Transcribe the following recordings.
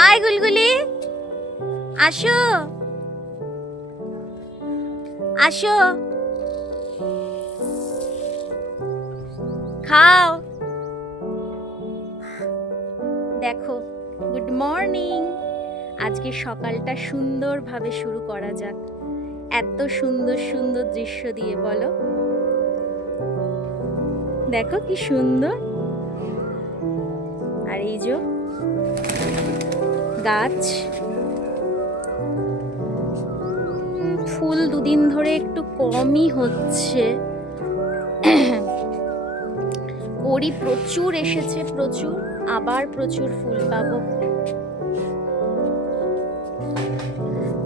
আয় গুলগুলি, আসো আসো, খাও। দেখো, গুড মর্নিং। আজকে সকালটা সুন্দরভাবে শুরু করা যাক, এত সুন্দর সুন্দর দৃশ্য দিয়ে। বলো, দেখো কি সুন্দর। আর এই যে গাছ, ফুল দুদিন ধরে একটু কমই হচ্ছে। কড়ি প্রচুর এসেছে, প্রচুর, আবার প্রচুর ফুল পাবো।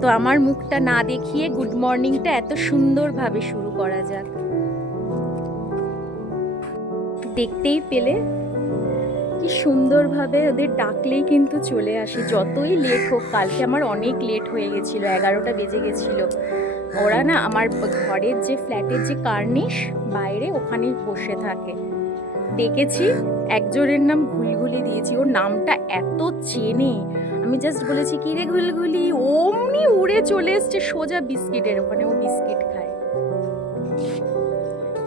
তো আমার মুখটা না দেখিয়ে গুড মর্নিংটা এত সুন্দরভাবে শুরু করা যাক। দেখতেই পেলে কি সুন্দরভাবে ওদের ডাকলেই কিন্তু চলে আসে, যতই লেট হোক। কালকে আমার অনেক লেট হয়ে গেছিল, 11টা বেজে গেছিল। ওরা না আমার ঘরের যে ফ্ল্যাটের যে কার্নিশ বাইরে, ওখানে বসে থাকে। ডেকেছি, একজনের নাম ঘুলঘুলি দিয়েছি, ওর নামটা এত চেনে। আমি জাস্ট বলেছি কি রে ঘুলঘুলি, অমনি উড়ে চলে এসছে সোজা বিস্কিটের ওখানে, ও বিস্কিট খায়।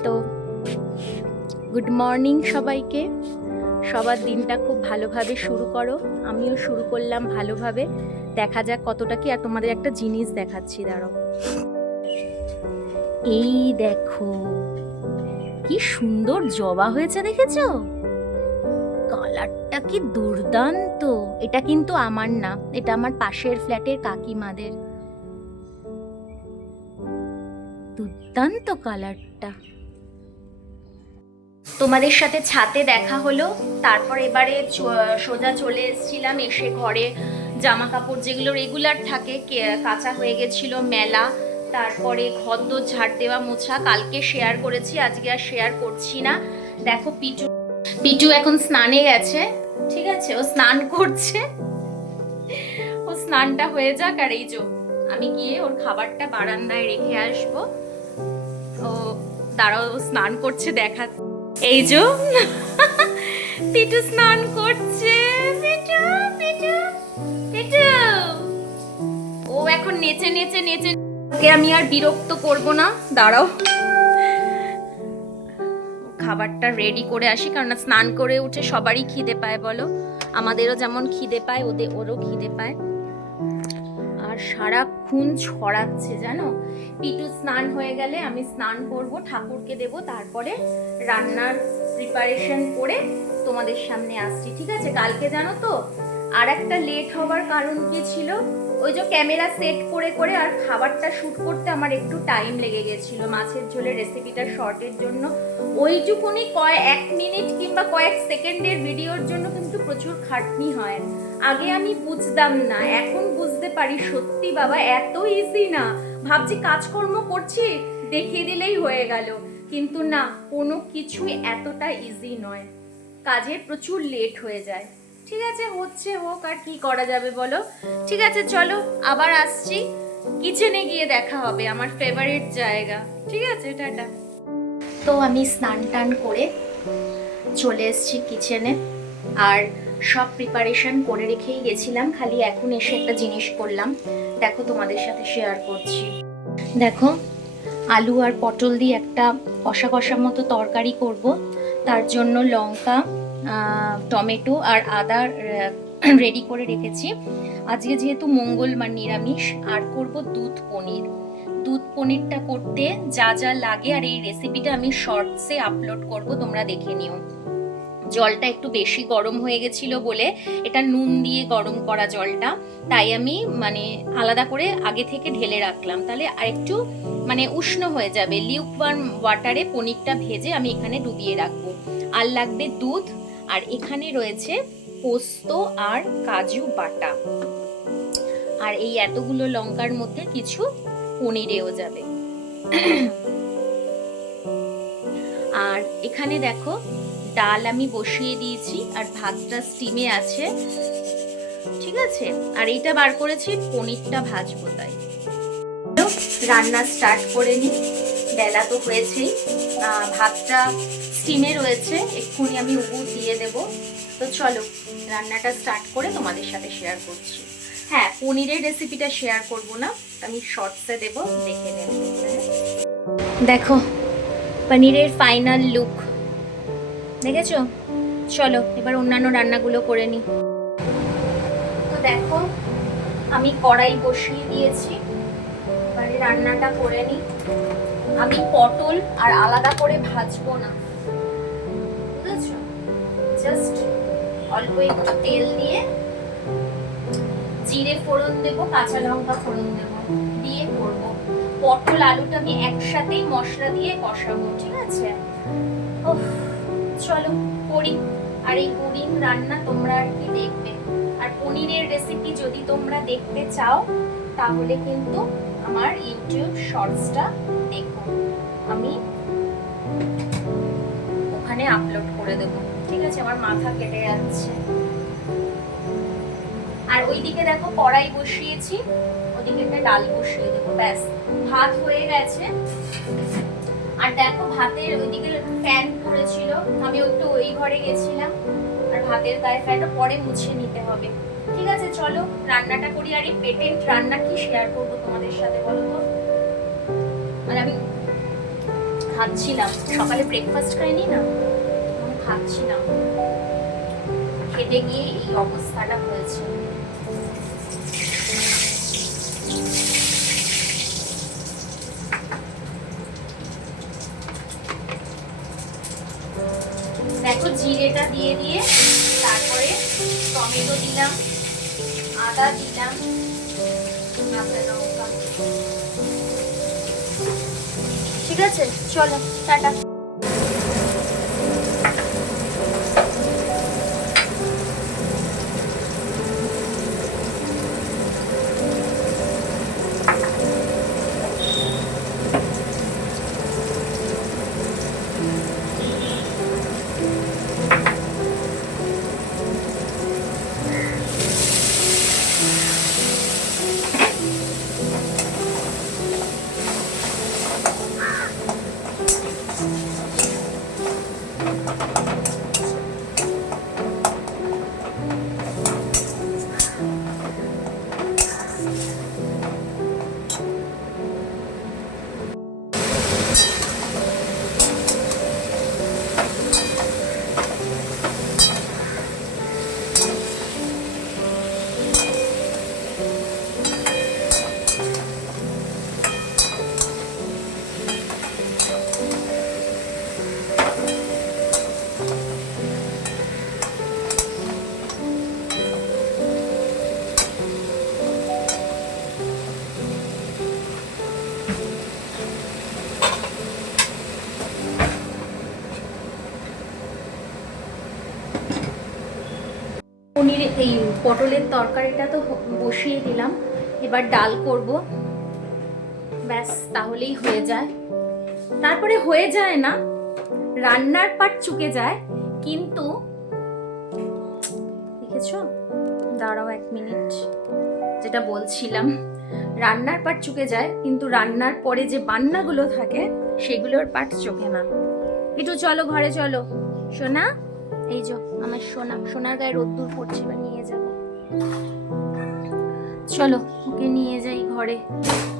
তো গুড মর্নিং সবাইকে। সবার দিনটা খুব ভালোভাবে শুরু করো, আমিও শুরু করলাম ভালোভাবে। দেখা যাক কতটা কি। আর তোমাদের একটা জিনিস দেখাচ্ছি, দাঁড়াও। এই দেখো কি সুন্দর জবা হয়েছে, দেখেছো? কালারটা কি দুর্দান্ত। এটা কিন্তু আমার না, এটা আমার পাশের ফ্ল্যাটের কাকিমাদের। দুর্দান্ত কালারটা। তোমাদের সাথে ছাদে দেখা হলো, তারপর এবারে সোজা চলে এসেছিলাম। এসে ঘরে জামা কাপড় যেগুলো রেগুলার থাকে কাঁচা হয়ে গেছিল, মেলা। তারপরে ঘরদোর ঝাড় দেওয়া মোছা কালকে শেয়ার করেছি, আজকে আর শেয়ার করছি না। দেখো পিটু এখন স্নানে গেছে, ঠিক আছে? ও স্নান করছে, ও স্নানটা হয়ে যাক। আর এই যে আমি গিয়ে ওর খাবারটা বারান্দায় রেখে আসবো। ও দাঁড়াও, ও স্নান করছে, দেখা। এই যে পিটু স্নান করছে। পিটু পিটু পিটু, ও এখন নেচে নেচে নেচে। ওকে আমি আর বিরক্ত করব না, দাঁড়াও খাবারটা রেডি করে আসি। কারণ স্নান করে উঠে সবারই খিদে পায়, বলো? আমাদেরও যেমন খিদে পায়, ওরও খিদে পায়। আর সারাক্ষণ ছড়াচ্ছে, জানো। পিটু স্নান হয়ে গেলে আমি স্নান করব, ঠাকুরকে দেব, তারপরে রান্নার প্রিপারেশন করে তোমাদের সামনে আসছি, ঠিক আছে? কালকে জানো তো আর একটা লেট হওয়ার কারণ কি ছিল? ওই যে ক্যামেরা সেট করে করে আর খাবারটা শুট করতে আমার একটু টাইম লেগে গেছিল মাছের ঝোলের রেসিপিটা শর্টের জন্য। ওইটুকুনি এক মিনিট কিংবা কয়েক সেকেন্ডের ভিডিওর জন্য কিন্তু প্রচুর খাটনি হয়। আগে আমি বুঝতাম না, এখন বুঝতে পারি সত্যি বাবা এত ইজি না। ভাবছি কাজকর্ম করছি, দেখিয়ে দিলেই হয়ে গেল, কিন্তু না, কোনো কিছুই এতটা ইজি নয়। কাজে প্রচুর লেট হয়ে যায়। ঠিক আছে, হচ্ছে হোক, আর কি করা যাবে বলো। ঠিক আছে, চলো আবার আসছি, কিচেনে গিয়ে দেখা হবে, আমার ফেভারিট জায়গা। ঠিক আছে, টাটা। তো আমি স্নান টান করে চলে এসেছি কিচেনে, আর সব প্রিপারেশন করে রেখেই গেছিলাম, খালি এখন এসে একটা জিনিস করলাম, দেখো তোমাদের সাথে শেয়ার করছি। দেখো, আলু আর পটল দিয়ে একটা কষা কষা মতো তরকারি করব। তার জন্য লঙ্কা, টমেটো আর আদা রেডি করে রেখেছি। আজকে যেহেতু মঙ্গলবার, নিরামিষ। আর করব দুধ পনির। দুধ পনিরটা করতে যা যা লাগে, আর এই রেসিপিটা আমি শর্টসে আপলোড করব, তোমরা দেখে নিও। জলটা একটু বেশি গরম হয়ে গেছিল বলে, এটা নুন দিয়ে গরম করা জলটা, তাই আমি আলাদা করে আগে থেকে ঢেলে রাখলাম, তাহলে আরেকটু উষ্ণ হয়ে যাবে। লিউকওয়ার্ম ওয়াটারে পনিরটা ভেজে আমি এখানে ডুবিয়ে রাখবো। আর লাগবে দুধ, আর এখানে রয়েছে পোস্ত আর কাজু বাটা, আর এই এতগুলো লঙ্কার মধ্যে কিছু পনিরেও যাবে। আর এখানে দেখো, ডাল আমি বসিয়ে দিয়েছি, আর ভাতটা স্টিমে আছে, ঠিক আছে? আর এইটা বার করেছি, পনিরটা ভাজবো, তাই রান্না স্টার্ট করে নি। বেলা তো হয়েছেই, ভাতটা স্টিমে রয়েছে, এক্ষুনি আমি উবুর দিয়ে দেব। তো চলো রান্নাটা স্টার্ট করে তোমাদের সাথে শেয়ার করছি। হ্যাঁ, পনিরের রেসিপিটা শেয়ার করব না, আমি শর্টসে দেব, দেখে নেব। দেখো পনিরের ফাইনাল লুক, দেখেছো? চলো এবার অন্যান্য রান্নাগুলো করে নিই। তো দেখো আমি কড়াই বসিয়ে দিয়েছি, এবারে রান্নাটা করে নিই। আমি পটল আর আলাদা করে ভাজবো না, বুঝেছো? জাস্ট অল্প একটু তেল দিয়ে জিরে ফোড়ন দেবো, কাঁচা লঙ্কা ফোড়ন দেবো, দিয়ে করবো। পটল আলুটা আমি একসাথেই মশলা দিয়ে কষাবো, ঠিক আছে? চলো করি। আর এই পুডিং রান্না তোমরা আর কি দেখবে, আর পনিরের রেসিপি যদি তোমরা দেখতে চাও তাহলে কিন্তু আমার ইউটিউব শর্টসটা দেখো, আমি ওখানে আপলোড করে দেবো, ঠিক আছে? আমার মাথা কেটে যাচ্ছে। আর ওইদিকে দেখো কড়াই বসিয়েছি, ওইদিকে একটা ডাল বসিয়ে দেবো, ব্যাস ভাত হয়ে গেছে। আর দেখো ভাতের ওইদিকে ফ্যান পড়েছিল, আমি একটু ওই ঘরে গেছিলাম, আর ভাতের গায়ে ফ্যানটা পরে মুছে নিতে হবে, ঠিক আছে? চলো রান্নাটা করি। আর এই পেটেন্ট রান্না কি শেয়ার করবো তোমাদের সাথে বলো তো? মানে আমি খাচ্ছিলাম, সকালে ব্রেকফাস্ট খাইনি না, আমি খাচ্ছিলাম, খেতে গিয়ে এই অবস্থাটা হয়েছে। দেখো জিরেটা দিয়ে দিয়ে তারপরে টমেটো দিলাম, আদা দিলাম, কাঁচা লঙ্কা, ঠিক আছে? চলো টাটা। পনির এই পটলের তরকারিটা তো বসিয়ে দিলাম, এবার ডাল করব, ব্যাস তাহলেই হয়ে যায়। তারপরে হয়ে যায় না, রান্নার পাট চুকে যায়, কিন্তু দেখেছো? দাঁড়াও 1 মিনিট, যেটা বলছিলাম, রান্নার পাট চুকে যায় কিন্তু রান্নার পরে যে বান্নাগুলো থাকে সেগুলোর পাট চোখে না। একটু চলো ঘরে চলো সোনা, এই যে আমার সোনা, সোনার গায়ে রোদ্দুর পড়ছে, বা নিয়ে যাব, চলো ওকে নিয়ে যাই ঘরে।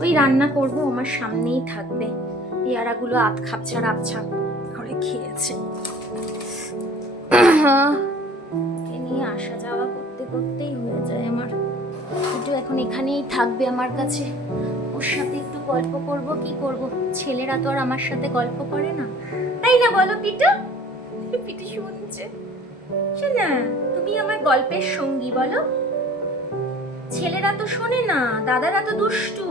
ওই রান্না করব, আমার সামনেই থাকবে, পেয়ারাগুলো আধ খাপছাড় আবছা ঘরে খেয়েছে। ওকে নিয়ে আসা যাওয়া করতে করতেই হয়ে যায় আমার, একটু এখন এখানেই থাকবে আমার কাছে, ওর সাথে একটু গল্প করব। কি করব, ছেলেরা তো আর আমার সাথে গল্প করে না, তাই না বলো পিটু? পিটু শুনছে, শোনা তুমি আমার গল্পের সঙ্গী বলো। ছেলেরা তো শোনে না, দাদারা তো দুষ্টু,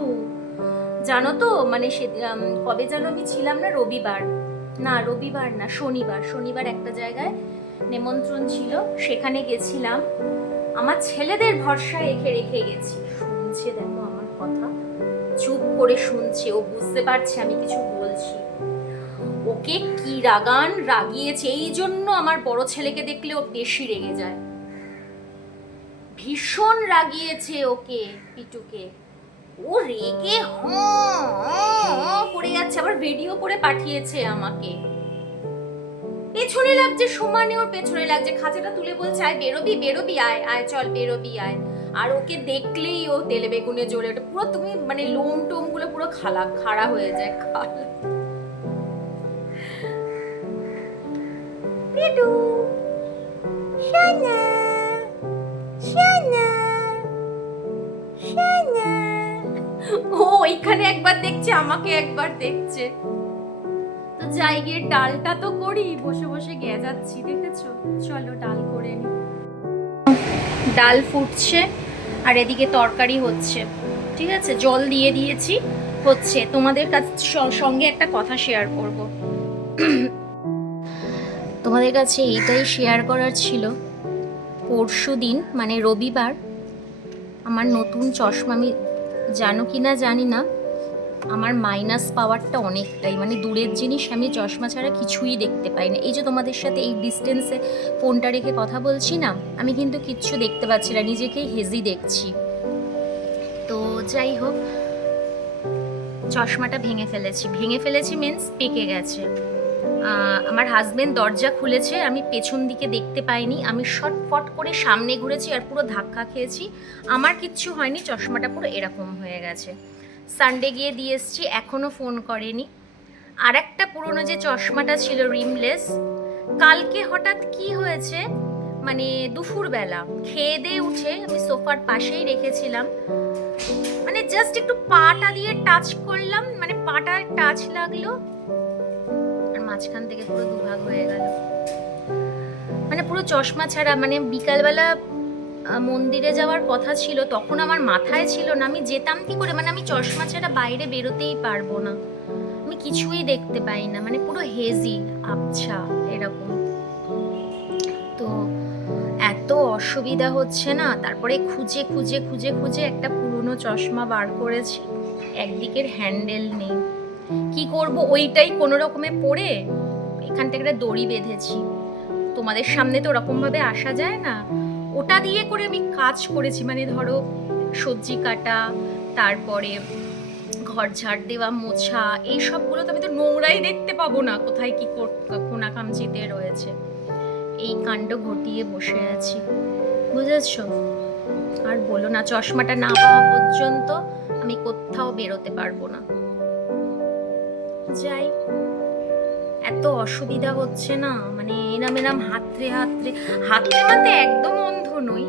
জানো তো? মানে সে কবে যেন আমি ছিলাম না, রবিবার না শনিবার একটা জায়গায় নেমন্ত্রণ ছিল, সেখানে গেছিলাম, আমার ছেলেদের ভরসা রেখে গেছি। শুনছে দেখো আমার কথা, চুপ করে শুনছে, ও বুঝতে পারছে আমি কিছু বলছি। ওকে কি রাগিয়েছে, এই জন্য আমার বড় ছেলেকে দেখলে ও বেশি রেগে যায়, ভীষণ রাগিয়েছে ওকে, পিটুকে। ও রেগে করে যাচ্ছে, আবার ভিডিও করে পাঠিয়েছে আমাকে। এই পেছনে লাগছে, সমানে ওর পেছনে লাগছে, খাঁচাটা তুলে বলছে আয় বেরোবি, বেরোবি, আয় আয় চল বেরোবি আয়। আর ওকে দেখলেই ও তেলে বেগুনে জ্বলে ওঠে পুরো, তুমি মানে লোম টোম গুলো পুরো খাড়া হয়ে যায়। পেডু শানা শানা শানা, ও ওইখানে একবার দেখছে, আমাকে একবার দেখছে। তো যাই গিয়ে ডালটা তো করি, বসে বসে গেজাচ্ছি, দেখেছো? চলো ডাল করে নি। ডাল ফুটছে আর এদিকে তরকারি হচ্ছে, ঠিক আছে, জল দিয়ে দিয়েছি, হচ্ছে। তোমাদের সঙ্গে একটা কথা শেয়ার করব। তোমাদের কাছে এইটাই শেয়ার করার ছিল। পরশু দিন মানে রবিবার আমার নতুন চশমা, আমি জানো কি না জানি না, আমার মাইনাস পাওয়ারটা অনেকটাই, মানে দূরের জিনিস আমি চশমা ছাড়া কিছুই দেখতে পাই না। এই যে তোমাদের সাথে এই ডিস্টেন্সে ফোনটা রেখে কথা বলছি না, আমি কিন্তু কিচ্ছু দেখতে পাচ্ছি না, নিজেকেই হেজি দেখছি। তো যাই হোক, চশমাটা ভেঙে ফেলেছি মিন্স পেকে গেছে। আমার হাজবেন্ড দরজা খুলেছে, আমি পেছন দিকে দেখতে পাইনি, আমি শটফট করে সামনে ঘুরেছি আর পুরো ধাক্কা খেয়েছি। আমার কিচ্ছু হয়নি, চশমাটা পুরো এরকম হয়ে গেছে। সানডে গিয়ে দিয়ে এসছি, এখনও ফোন করেনি। আর একটা পুরনো যে চশমাটা ছিল রিমলেস, কালকে হঠাৎ কি হয়েছে, মানে দুপুরবেলা খেয়ে দিয়ে উঠে আমি সোফার পাশেই রেখেছিলাম, মানে জাস্ট একটু পাটা দিয়ে টাচ করলাম, মানে পাটা টাচ লাগলো আর মাঝখান থেকে পুরো দুভাগ হয়ে গেল, মানে পুরো চশমা ছাড়া। মানে বিকালবেলা মন্দিরে যাওয়ার কথা ছিল, তখন আমার মাথায় ছিল না, আমি যেতাম কি করে, মানে আমি চশমা ছাড়া বাইরে বেরোতেই পারবো না, আমি কিছুই দেখতে পাই না, মানে পুরো হেজি আবছা এরকম। তো এত অসুবিধা হচ্ছে না, তারপরে খুঁজে খুঁজে খুঁজে খুঁজে একটা পুরনো চশমা বার করেছি, একদিকের হ্যান্ডেল নেই, কি করব, ওইটাই কোনো রকমে পরে এখান থেকে একটা দড়ি বেঁধেছি। তোমাদের সামনে তো ওরকম ভাবে আসা যায় না, ওটা দিয়ে করে আমি কাজ করেছি, মানে ধরো সবজি কাটা, তারপরে ঘর ঝাড় দেওয়া, মোছা, এই সবগুলো তো আমি তো নোংরাই দেখতে পাবো না, কোথায় কি কোনা কামচিতে রয়েছে। এই কাণ্ড ঘটিয়ে বসে আছি, বুঝেছো? আর বলো না, চশমাটা না পাওয়া পর্যন্ত আমি কোথাও বেরোতে পারবো না। যাই, এত অসুবিধা হচ্ছে না, মানে এরাম হাতড়ে মাতে একদম অন্ধ নই,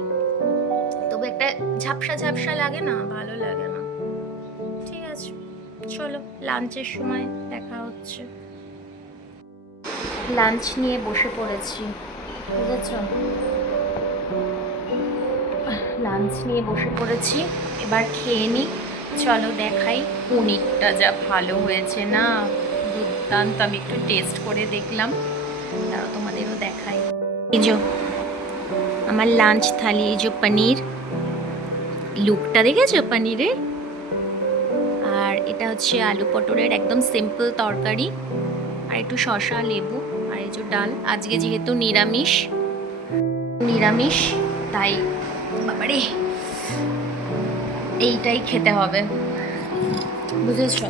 তবু একটা ঝাপসা ঝাপসা লাগে না, ভালো লাগে না। ঠিক আছে, চলো লাঞ্চের সময় দেখা হচ্ছে। লাঞ্চ নিয়ে বসে পড়েছি, বুঝেছ? লাঞ্চ নিয়ে বসে পড়েছি, এবার খেয়ে নিই। চলো দেখাই, পনিরটা যা ভালো হয়েছে না, দুর্দান্ত। আমি একটু টেস্ট করে দেখলাম, তাও তোমাদেরও দেখাই। এই যে আমার লাঞ্চ থালি, এই যে পনির, লুকটা দেখেছো পনিরের? আর এটা হচ্ছে আলু পটলের একদম সিম্পল তরকারি, আর একটু শসা, লেবু, আর এই যে ডাল। আজকে যেহেতু নিরামিষ তাই বাবারে এইটাই খেতে হবে, বুঝেছো?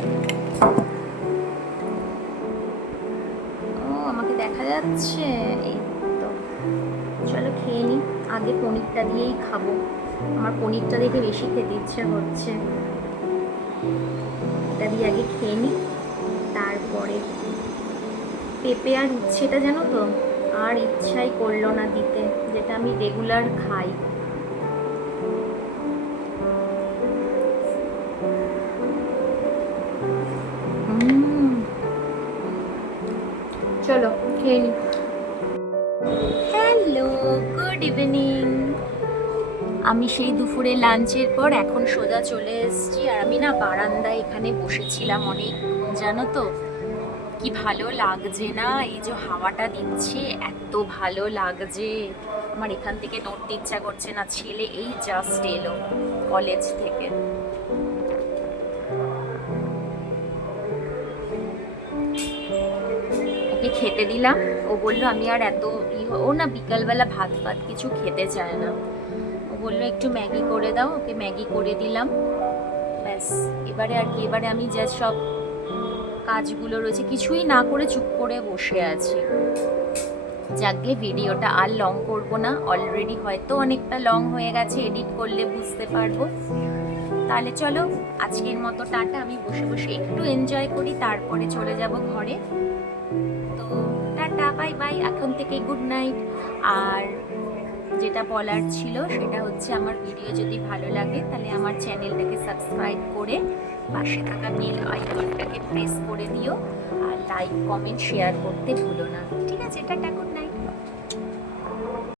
ও আমাকে দেখা যাচ্ছে, এই তো। চলো খেয়ে নিই, আগে পনিরটা দিয়েই খাবো, আমার পনিরটা দেখে বেশি খেতে ইচ্ছে হচ্ছে। এটা দিয়ে আগে খেয়ে নিই, তারপরে পেঁপে আর উচ্ছেটা জানো তো আর ইচ্ছাই করলো না দিতে, যেটা আমি রেগুলার খাই। চলো খেয়ে নি। Hello, good evening. আমি সেই দুপুরে লাঞ্চের পর এখন সোজা চলে এসেছি, আর আমি না বারান্দায় এখানে বসেছিলাম অনেক, জানো তো কি ভালো লাগছে না, এই যে হাওয়াটা দিচ্ছে এত ভালো লাগছে, আমার এখান থেকে নড়তে ইচ্ছা করছে না। ছেলে এই জাস্ট এলো কলেজ থেকে, ওকে খেতে দিলাম, ও বললো আমি আর এত ও না বিকালবেলা ভাত কিছু খেতে চায় না, ও বললো একটু ম্যাগি করে দাও, ওকে ম্যাগি করে দিলাম, ব্যাস। এবারে আর কি, এবারে আমি যা সব কাজগুলো রয়েছে কিছুই না করে চুপ করে বসে আছি। যাকে ভিডিওটা আর লং করব না, অলরেডি হয়তো অনেকটা লং হয়ে গেছে, এডিট করলে বুঝতে পারবো। তাহলে চলো আজকের মতো টাটা। আমি বসে বসে একটু এনজয় করি, তারপরে চলে যাব ঘরে। তো টাটা, বাই বাই, এখন থেকে গুড নাইট। আর যেটা বলার ছিল সেটা হচ্ছে, আমার ভিডিও যদি ভালো লাগে তাহলে আমার চ্যানেলটাকে সাবস্ক্রাইব করে পাশে থাকা বেল আইকনটাকে প্রেস করে দিও, আর লাইক কমেন্ট শেয়ার করতে ভুলো না। ঠিক আছে, টাটা, গুড নাইট।